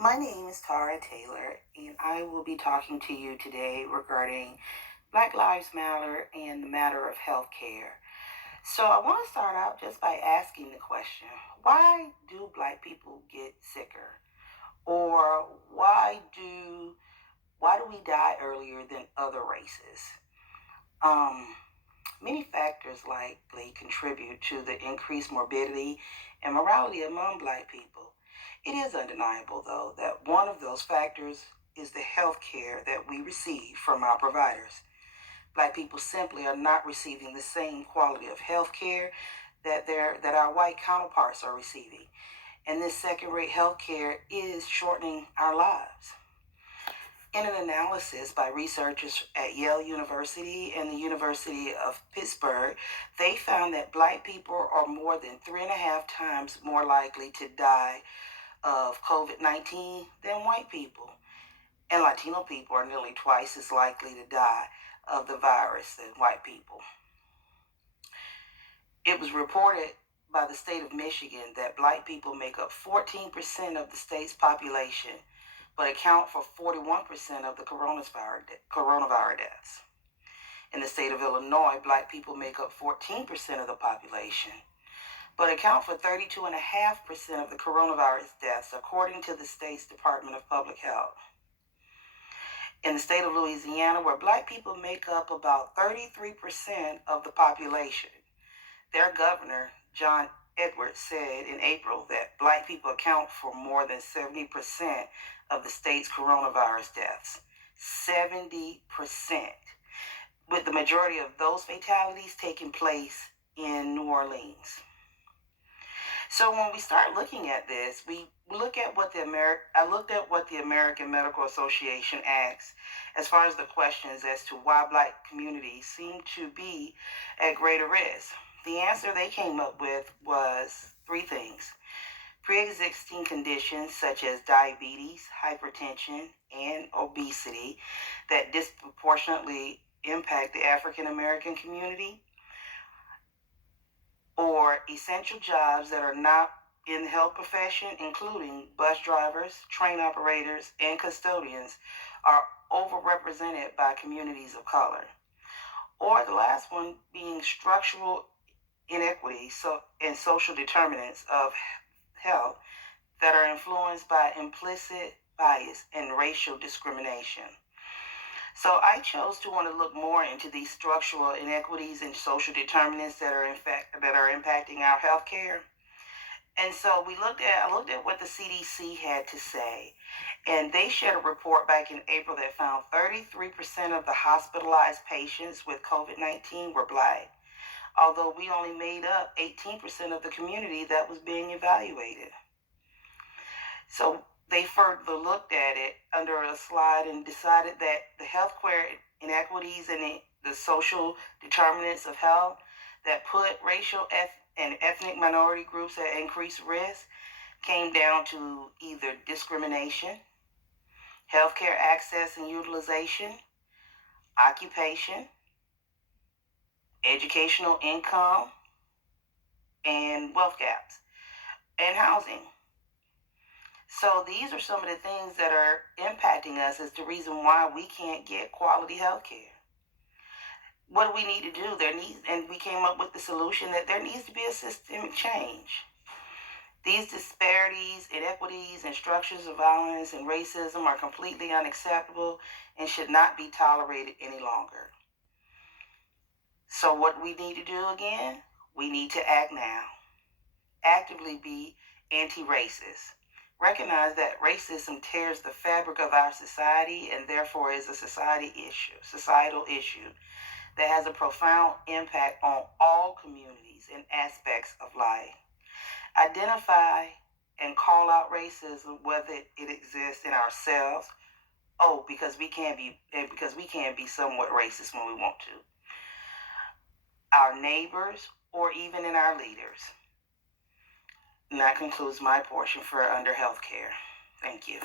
My name is Tara Taylor, and I will be talking to you today regarding Black Lives Matter and the matter of healthcare. So, I want to start out just by asking the question, why do Black people get sicker? Or why do we die earlier than other races? Um, Many factors likely contribute to the increased morbidity and mortality among Black people. It is undeniable, though, that one of those factors is the health care that we receive from our providers. Black people simply are not receiving the same quality of health care that our white counterparts are receiving. And this second-rate health care is shortening our lives. In an analysis by researchers at Yale University and the University of Pittsburgh, they found that Black people are more than 3.5 times more likely to die of COVID 19 than white people. And Latino people are nearly twice as likely to die of the virus than white people. It was reported by the state of Michigan that Black people make up 14% of the state's population, but account for 41% of the coronavirus deaths. In the state of Illinois, Black people make up 14% of the population, but account for 32.5% of the coronavirus deaths, according to the state's Department of Public Health. In the state of Louisiana, where Black people make up about 33% of the population, their governor, John Edwards, said in April that Black people account for more than 70% of the state's coronavirus deaths. 70%, with the majority of those fatalities taking place in New Orleans. So when we start looking at this, we look at what I looked at what the American Medical Association asks as far as the questions as to why Black communities seem to be at greater risk. The answer they came up with was three things: pre-existing conditions such as diabetes, hypertension, and obesity that disproportionately impact the African American community, or essential jobs that are not in the health profession, including bus drivers, train operators, and custodians, are overrepresented by communities of color. Or the last one being structural inequities and social determinants of health that are influenced by implicit bias and racial discrimination. So I chose to want to look more into these structural inequities and social determinants that are impacting our healthcare. And so I looked at what the CDC had to say, and they shared a report back in April that found 33% of the hospitalized patients with COVID-19 were Black, although we only made up 18% of the community that was being evaluated. So they further looked at it under a slide and decided that the healthcare inequities and the social determinants of health that put racial and ethnic minority groups at increased risk came down to either discrimination, healthcare access and utilization, occupation, educational income, and wealth gaps, and housing. So these are some of the things that are impacting us as the reason why we can't get quality health care. What do we need to do? And we came up with the solution that there needs to be a systemic change. These disparities, inequities, and structures of violence and racism are completely unacceptable and should not be tolerated any longer. So what we need to do again? We need to act now. Actively be anti-racist. Recognize that racism tears the fabric of our society and therefore is a societal issue that has a profound impact on all communities and aspects of life. Identify and call out racism, whether it exists in ourselves. Because we can be somewhat racist when we want to. Our neighbors, or even in our leaders. And that concludes my portion for Under Healthcare. Thank you.